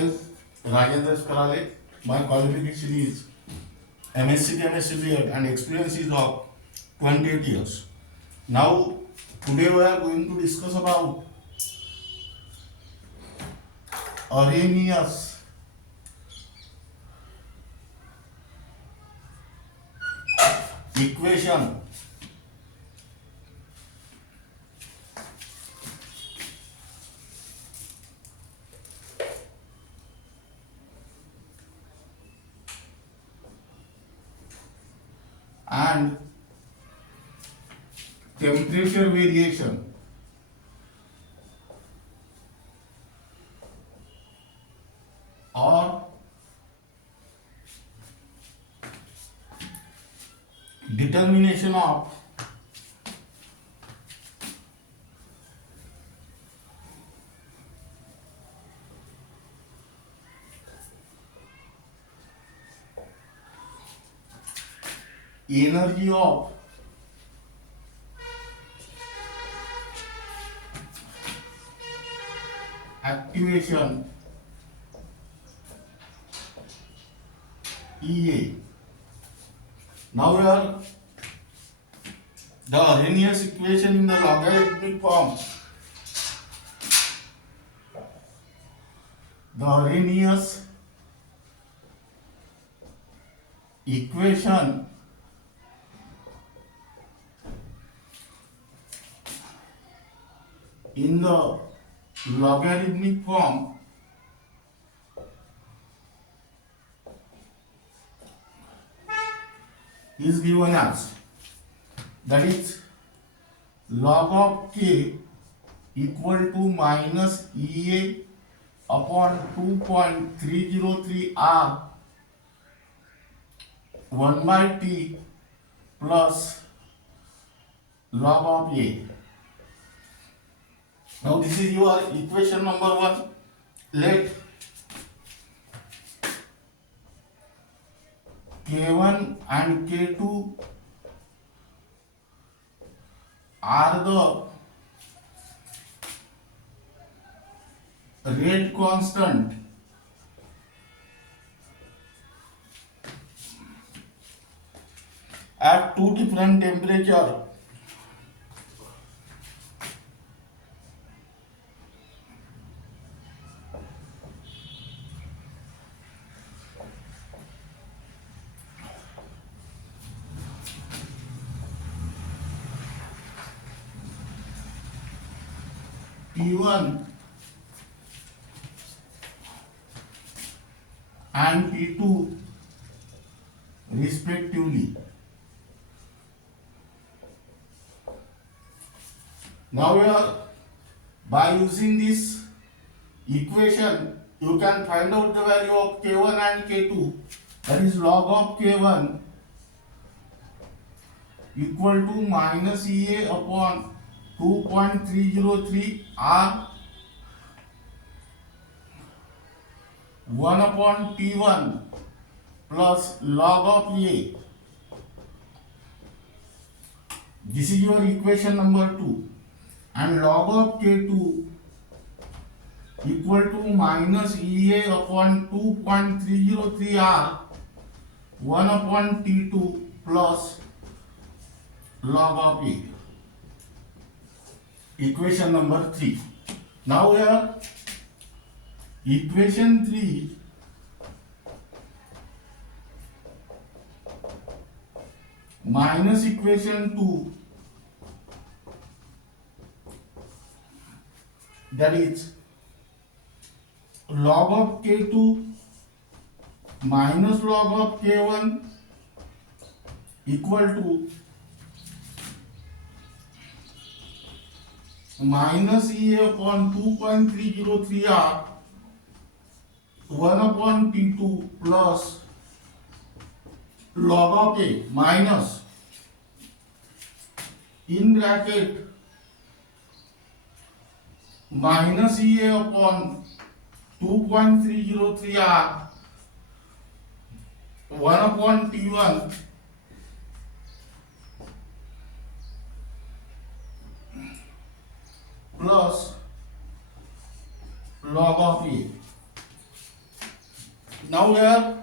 Myself, Rajendra Skarale. My qualification is MSc Chemistry B.Ed and experience is of 28 years. Now, today we are going to discuss about Arrhenius equation and temperature variation or determination of energy of activation EA. Now we are the Arrhenius equation in the logarithmic form. The Arrhenius equation in the logarithmic form is given as, that is, log of k equal to minus EA upon 2.303 R 1 by T plus log of A. Now this is your equation number 1. Let K1 and K2 are the rate constant at two different temperatures. T1 and T2 respectively. Now by using this equation you can find out the value of K1 and K2, that is log of K1 equal to minus EA upon 2.303 R 1 upon T1 plus log of A. This is your equation number 2. And log of K2 equal to minus EA upon 2.303 R 1 upon T2 plus log of A. Equation number 3. Now here equation 3 minus equation 2, that is log of K2 minus log of K1 equal to minus EA upon 2.303 R 1 upon T2 plus log of A minus in bracket minus EA upon 2.303 R 1 upon T1 plus log of A. Now here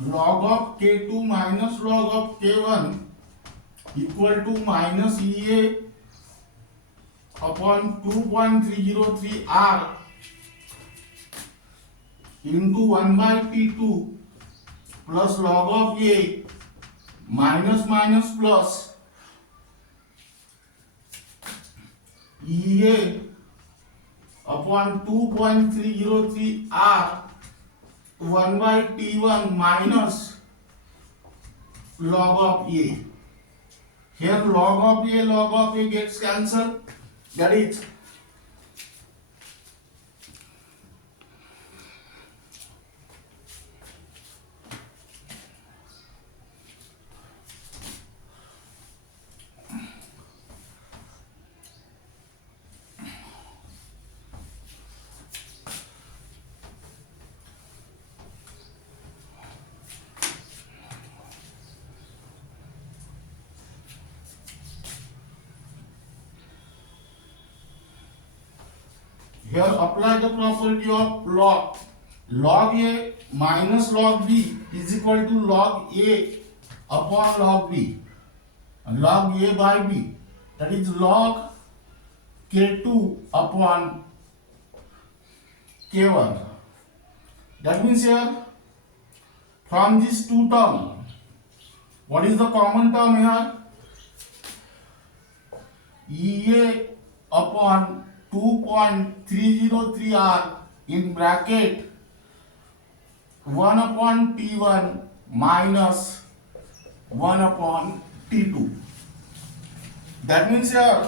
log of K2 minus log of K1 equal to minus EA upon 2.303 R into 1 by T2 plus log of A minus minus plus EA upon 2.303 R 1 by T1 minus log of A. Here log of A gets cancelled. That is here apply the property of log. Log A minus log B is equal to log A upon log B. And log A by B, that is log K2 upon K1. That means here from these two terms, what is the common term here? EA upon 2.303 R in bracket 1 upon T1 minus 1 upon T2. That means here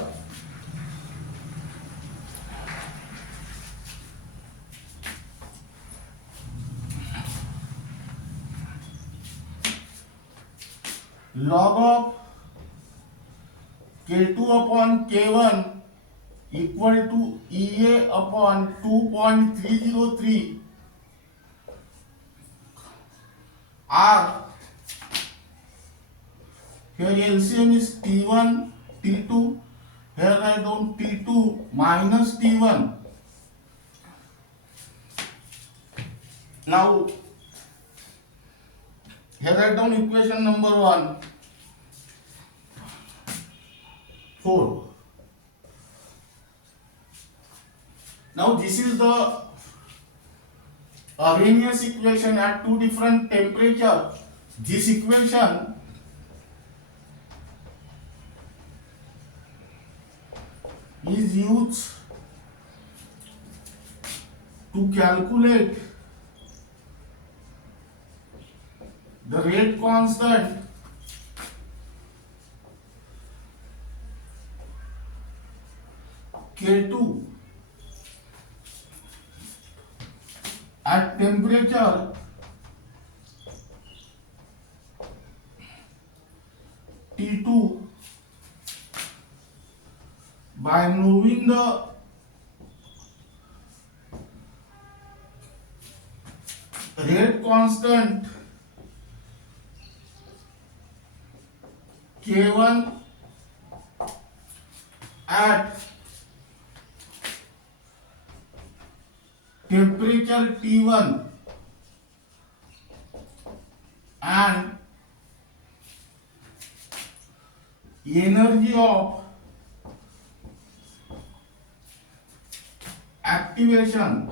log of K2 upon K1 equal to EA upon 2.303 R. Here LCM is T1, T2. Here write down T2 minus T1. Now here write down equation number 1, 4. Now this is the Arrhenius equation at two different temperatures. This equation is used to calculate the rate constant K2 at temperature T2 by moving the rate constant K1 at temperature T1 and energy of activation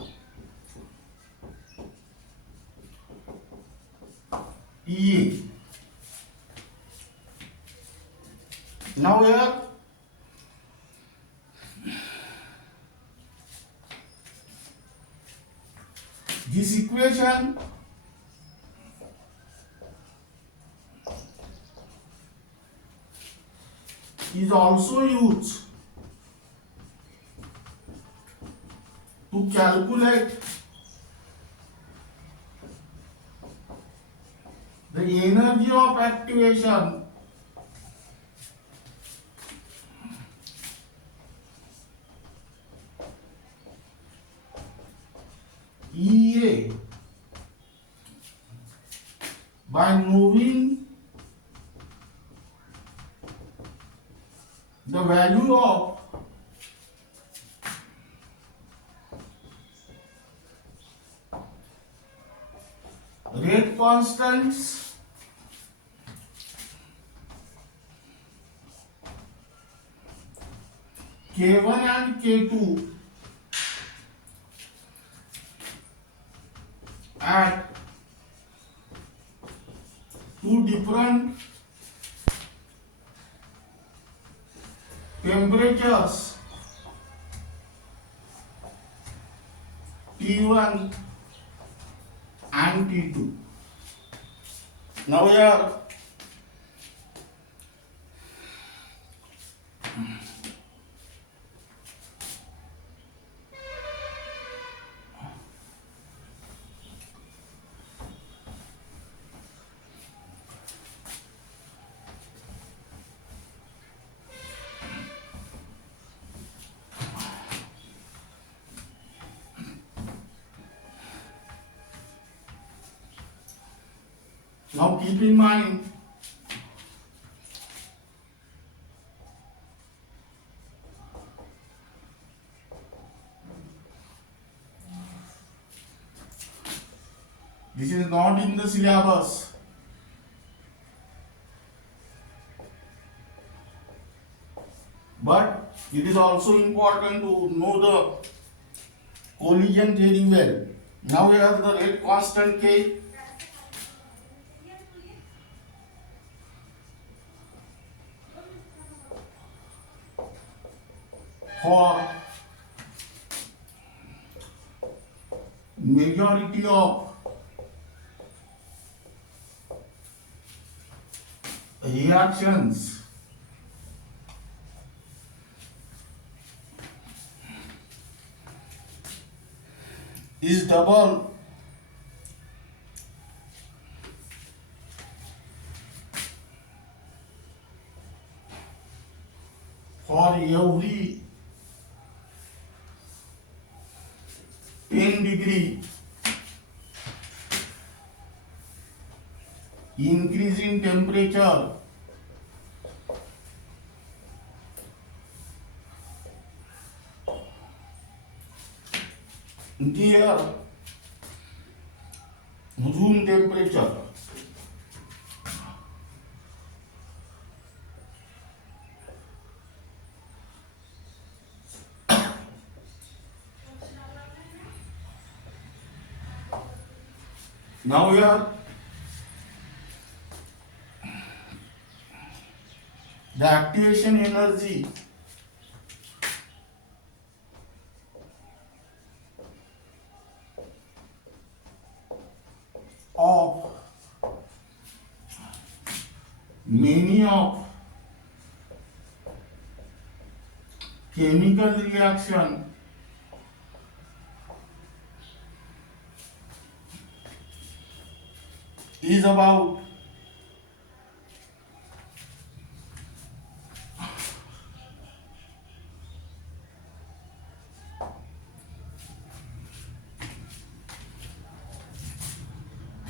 EA. Now here this equation is also used to calculate the energy of activation EA by moving the value of rate constants K1 and K2 at two different temperatures T1 and T2. Now here now keep in mind this is not in the syllabus, but it is also important to know the collision theory well. Now here the rate constant K for majority of reactions is double for every 10-degree increase in temperature near room temperature. Now here the activation energy of many of chemical reaction is about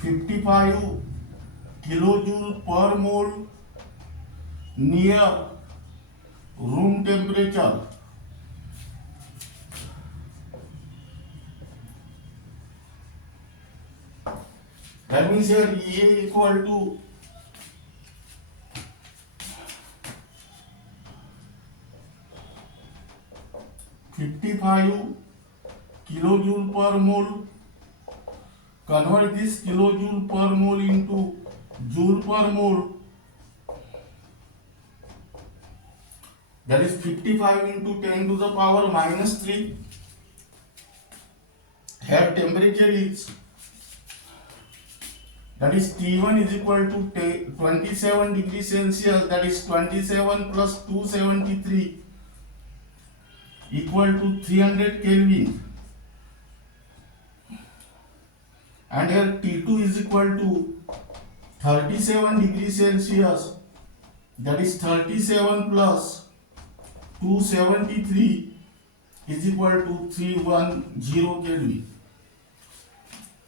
55 kilojoule per mole near room temperature. That means here E equal to 55 kilojoule per mole. Convert this kilojoule per mole into joule per mole. That is 55 into 10 to the power minus 3. Here temperature is, that is T1 is equal to 27 degrees Celsius, that is 27 plus 273 equal to 300 Kelvin. And here T2 is equal to 37 degrees Celsius, that is 37 plus 273 is equal to 310 Kelvin.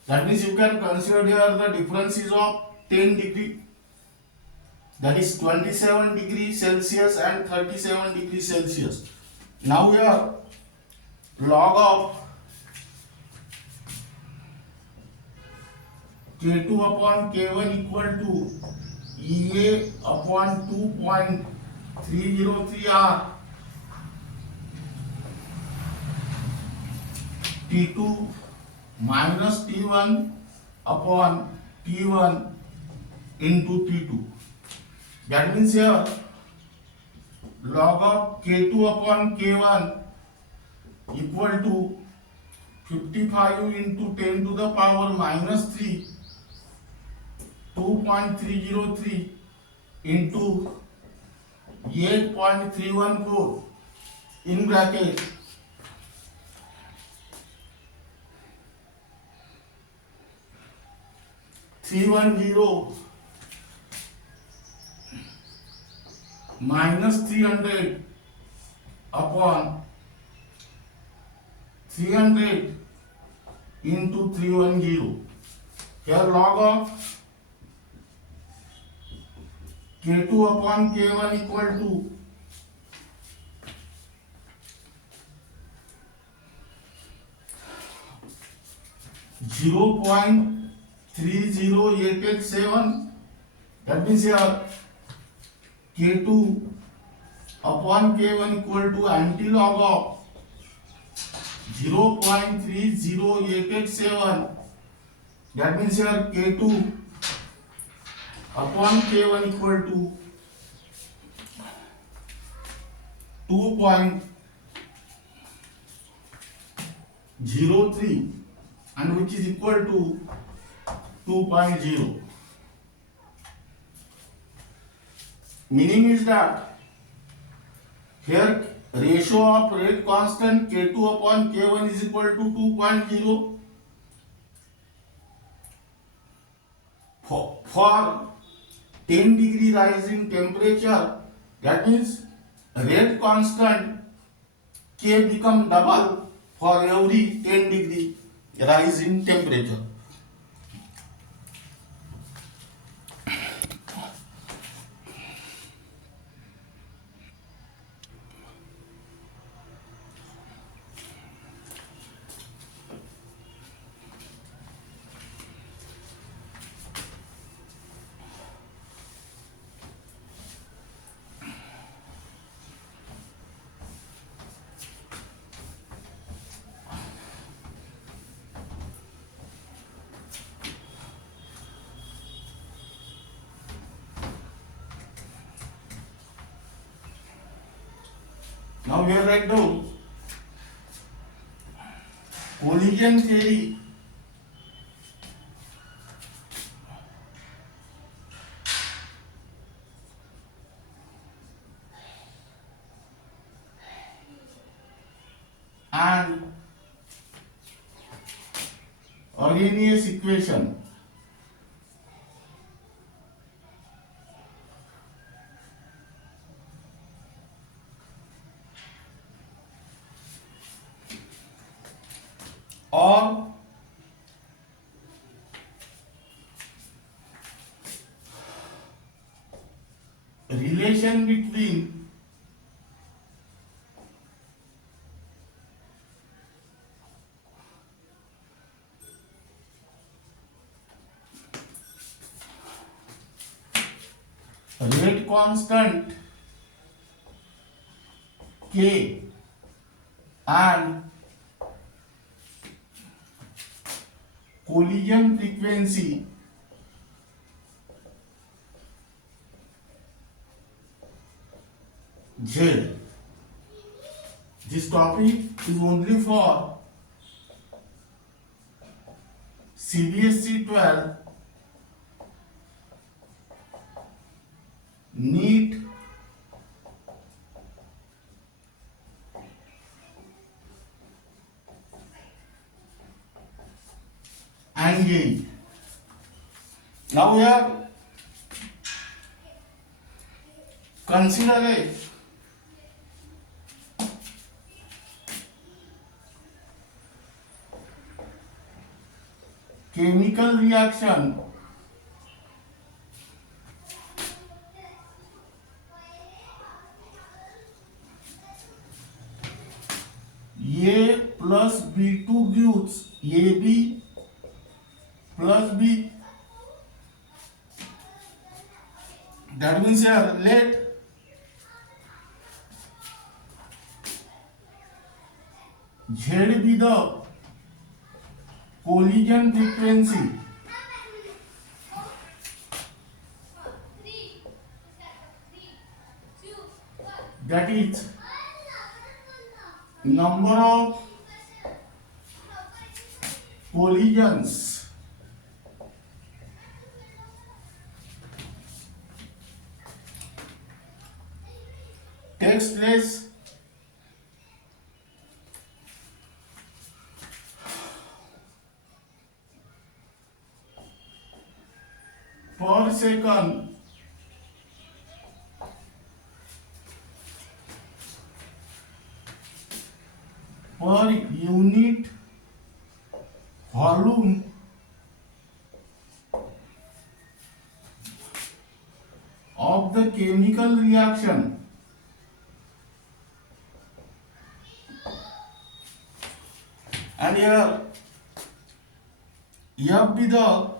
That means you can consider here the difference is of 10 degree. that is 27 degrees Celsius and 37 degrees Celsius. Now here log of K2 upon K1 equal to EA upon 2.303 R T2 minus T1 upon T1 into T2. That means here log of K2 upon K1 equal to 55 into 10 to the power minus 3 2.303 into 8.314 in bracket 310 minus 300 upon 300 into 310. Here log of K2 upon K1 equal to 0.30887. That means here K2 upon K1 equal to anti-log of 0.30887. That means here K2 upon K1 equal to 2.03 and which is equal to 2.0. Meaning is that here ratio of rate constant K2 upon K1 is equal to 2.0. For 10 degree rise in temperature, that means rate constant K become double for every 10 degree rise in temperature. Now we write down collision theory and Arrhenius equation. Or relation between rate constant K and collision frequency Z. This topic is only for CBSE 12 NEET and JEE. Now we are consider a chemical reaction A plus B2 gives AB plus B. That means here let Z be the collision frequency that is number of collisions takes place per second per unit volume of the chemical reaction. And here F be the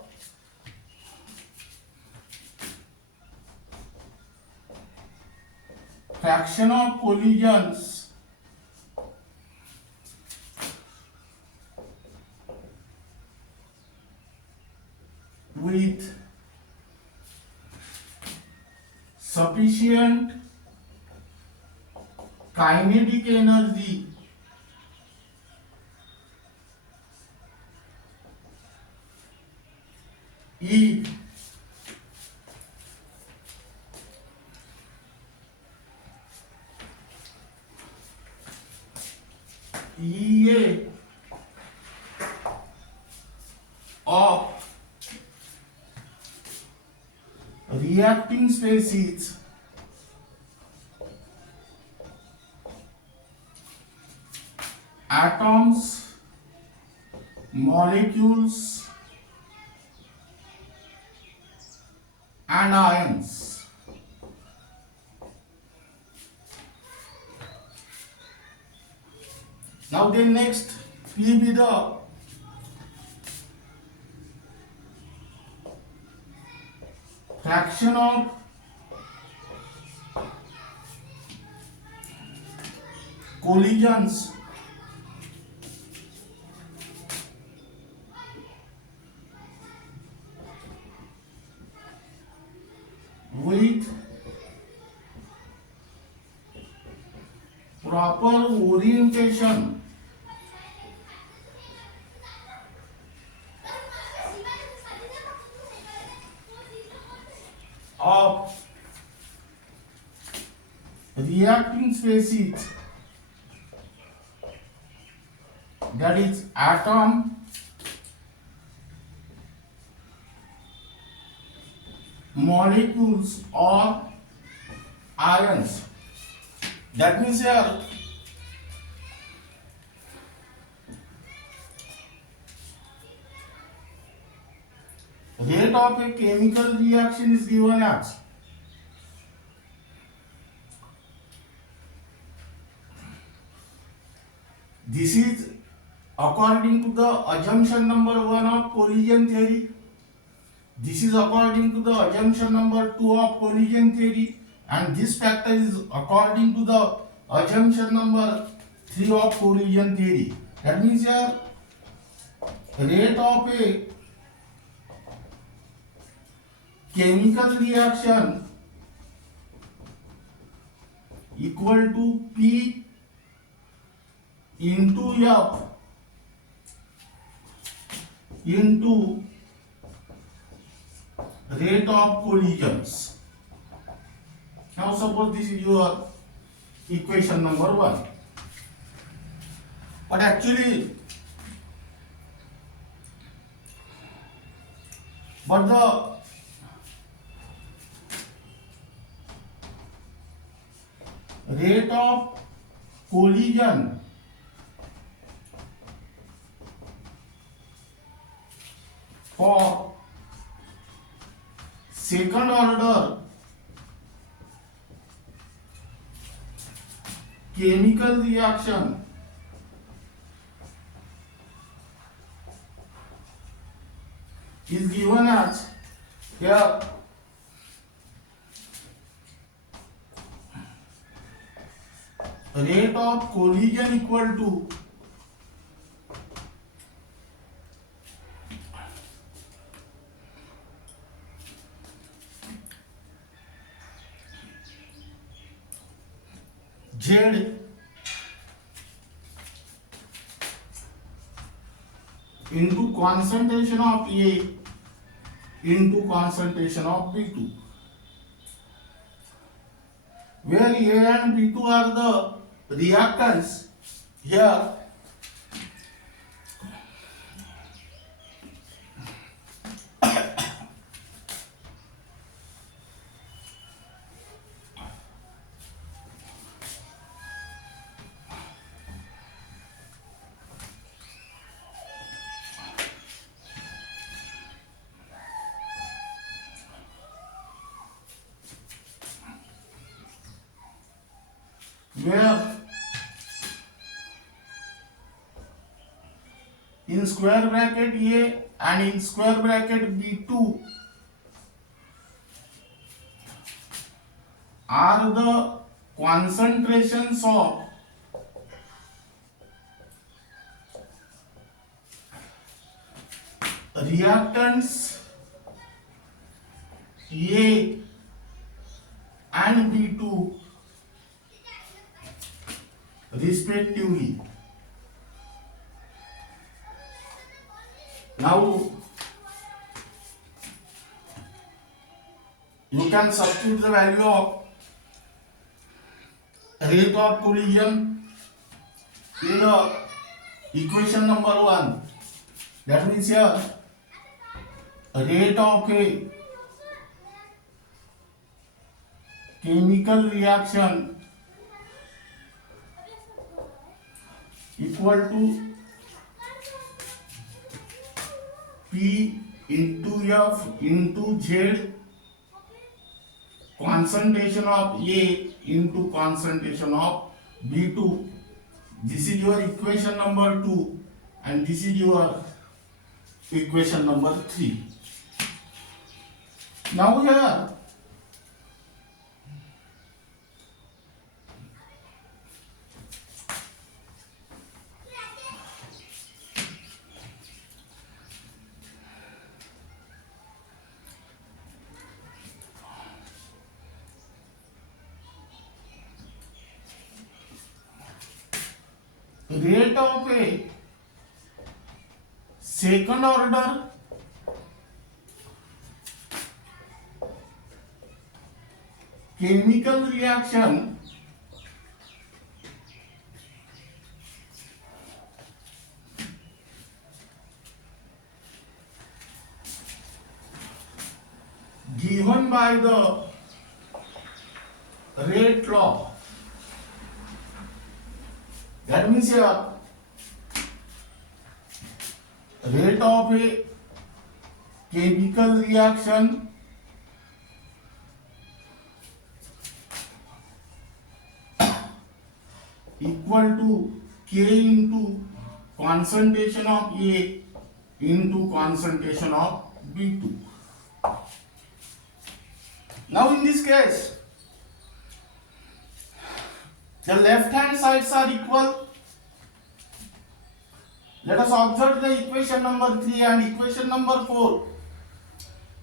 fraction of collisions with sufficient kinetic energy E EA of reacting species atoms, molecules and ions. Now then next P be the fraction of collisions with proper orientation of reacting species, that is atom, molecules or ions. That means here rate of a chemical reaction is given as this is according to the assumption number 1 of collision theory. This is according to the assumption number 2 of collision theory, and this factor is according to the assumption number 3 of collision theory. That means here rate of a chemical reaction equal to P into F into rate of collisions. Now suppose this is your equation number 1, but actually the rate of collision for second order chemical reaction is given as here rate of collision equal to Z into concentration of A into concentration of B2, where A and B2 are the reactants. Here where in square bracket A and in square bracket B2 are the concentrations of reactants A and B2 respectively. Now you can substitute the value of rate of collision in equation number 1. That means here rate of a chemical reaction equal to P into F into Z concentration of A into concentration of B2. This is your equation number 2 and this is your equation number 3. Now here rate of a second order chemical reaction given by the rate law. That means here rate of a chemical reaction equal to K into concentration of A into concentration of B2. Now in this case, the left hand sides are equal. Let us observe the equation number 3 and equation number 4.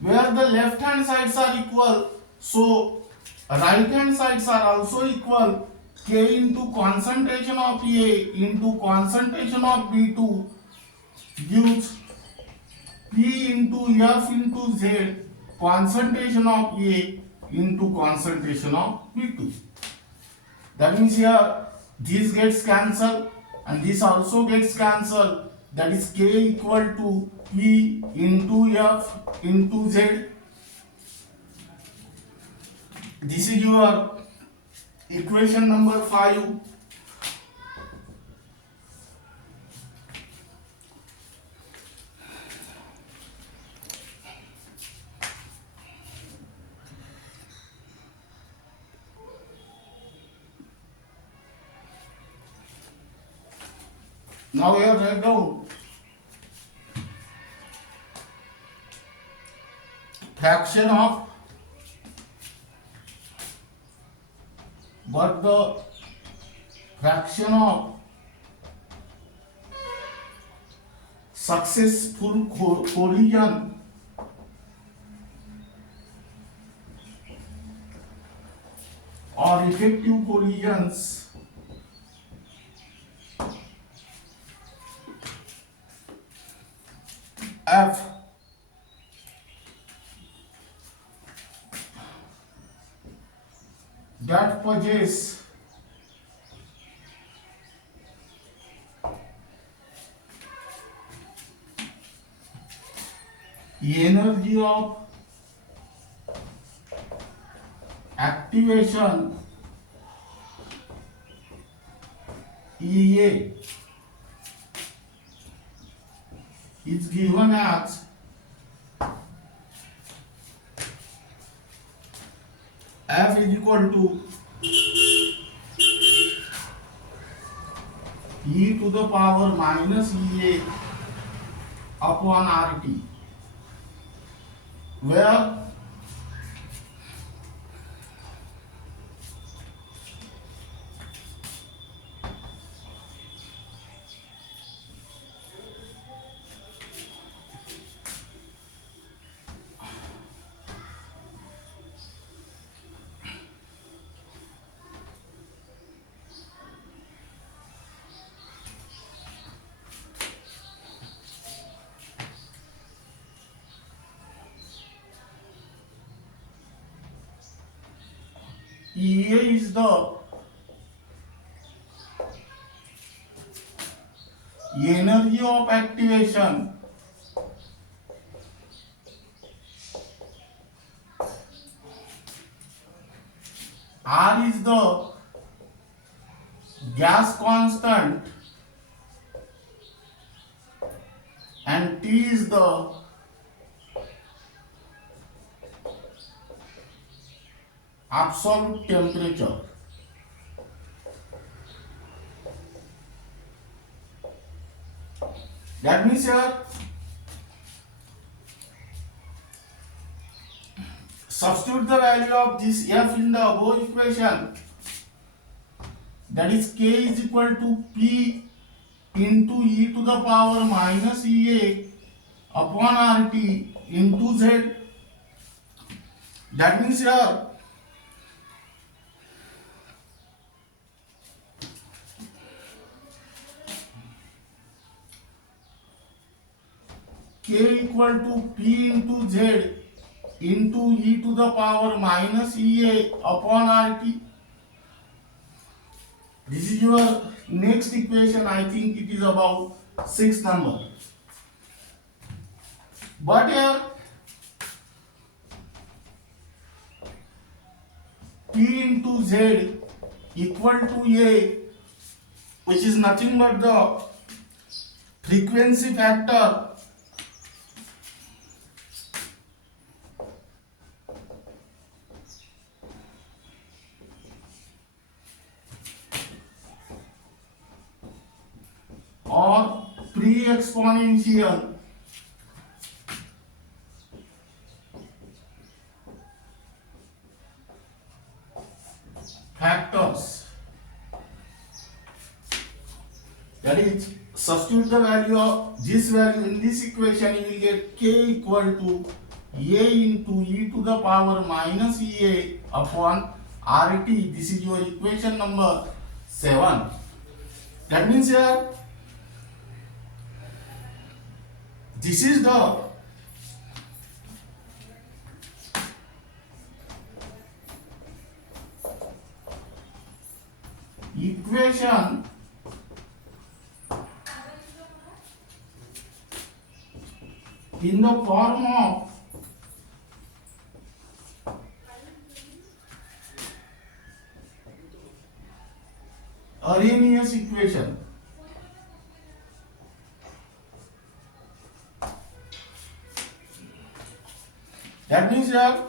Where the left hand sides are equal, so right hand sides are also equal. K into concentration of A into concentration of B2 gives P into F into Z concentration of A into concentration of B2. That means here this gets cancelled and this also gets cancelled. That is K equal to P into F into Z. This is your equation number 5. Now here write down fraction of, but the fraction of successful collision or effective collisions F that possess energy of activation EA is given as F is equal to e to the power minus EA upon RT, where EA is the energy of activation R is the gas constant and T is the absolute temperature. That means here substitute the value of this F in the above equation, that is K is equal to P into e to the power minus EA upon RT into Z. That means here K equal to P into Z into e to the power minus EA upon RT. This is your next equation. I think it is about 6 number. But here P into Z equal to A, which is nothing but the frequency factor or pre-exponential factors. That is, substitute the value of this value in this equation, you will get K equal to A into e to the power minus EA upon RT. This is your equation number 7. That means here this is the equation in the form of Arrhenius equation. That means here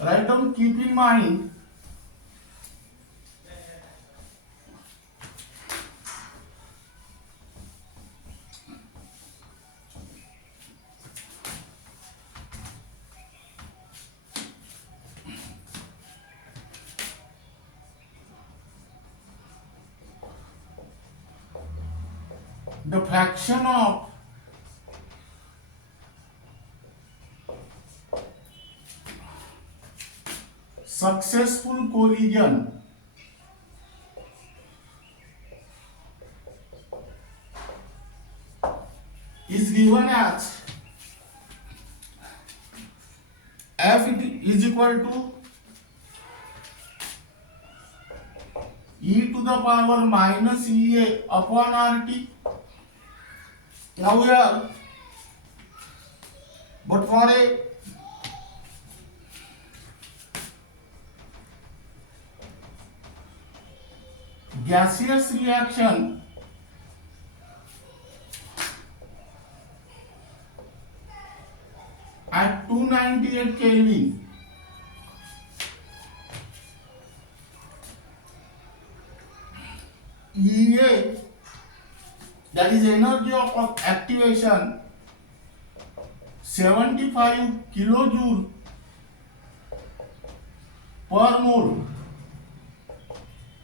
write down, keep in mind the fraction of successful collision is given as F is equal to e to the power minus EA upon RT. Now here, but for a gaseous reaction, at 298 Kelvin, EA, that is energy of activation, 75 kilojoule per mole,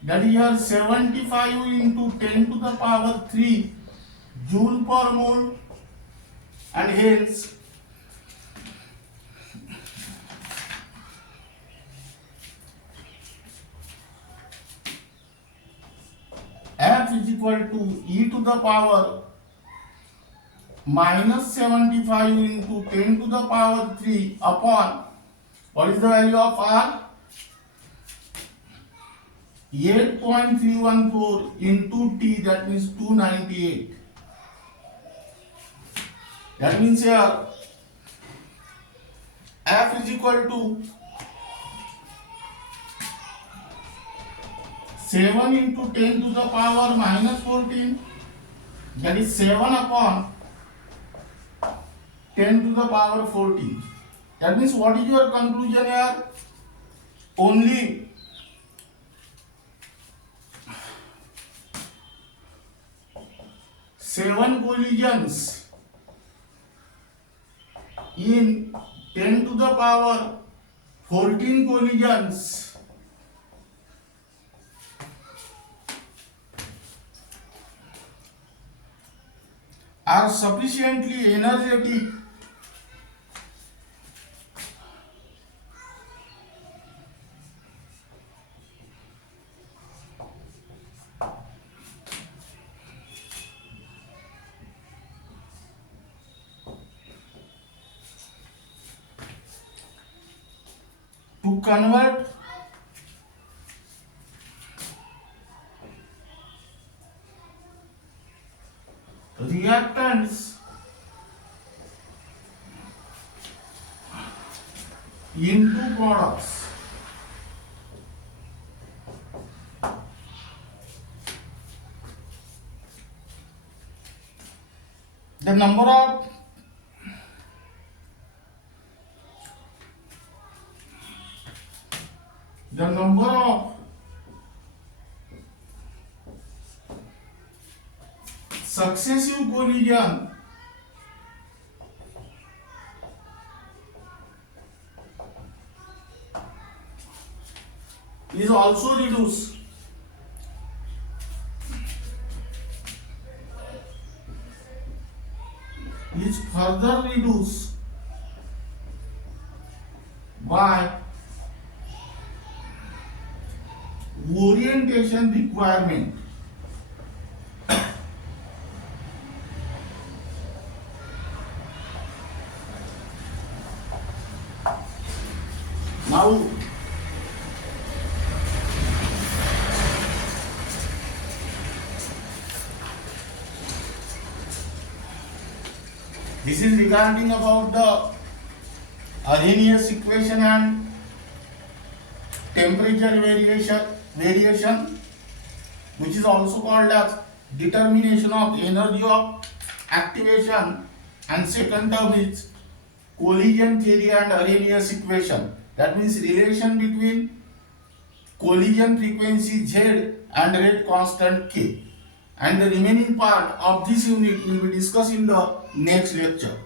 that is here 75 into 10 to the power 3 joule per mole, and hence F is equal to e to the power minus 75 into 10 to the power 3 upon, what is the value of R? 8.314 into T, that means 298. That means here F is equal to 7 into 10 to the power minus 14, that is 7 upon 10 to the power 14. That means what is your conclusion here? Only seven collisions in 10 to the power 14 collisions are sufficiently energetic to convert reactants into products. The number of successive collision is also reduced. Is further reduced by orientation requirement. Now this is regarding about the Arrhenius equation and temperature variation, which is also called as determination of energy of activation, and second term is collision theory and Arrhenius equation. That means relation between collision frequency Z and rate constant K. And the remaining part of this unit will be discussed in the next lecture.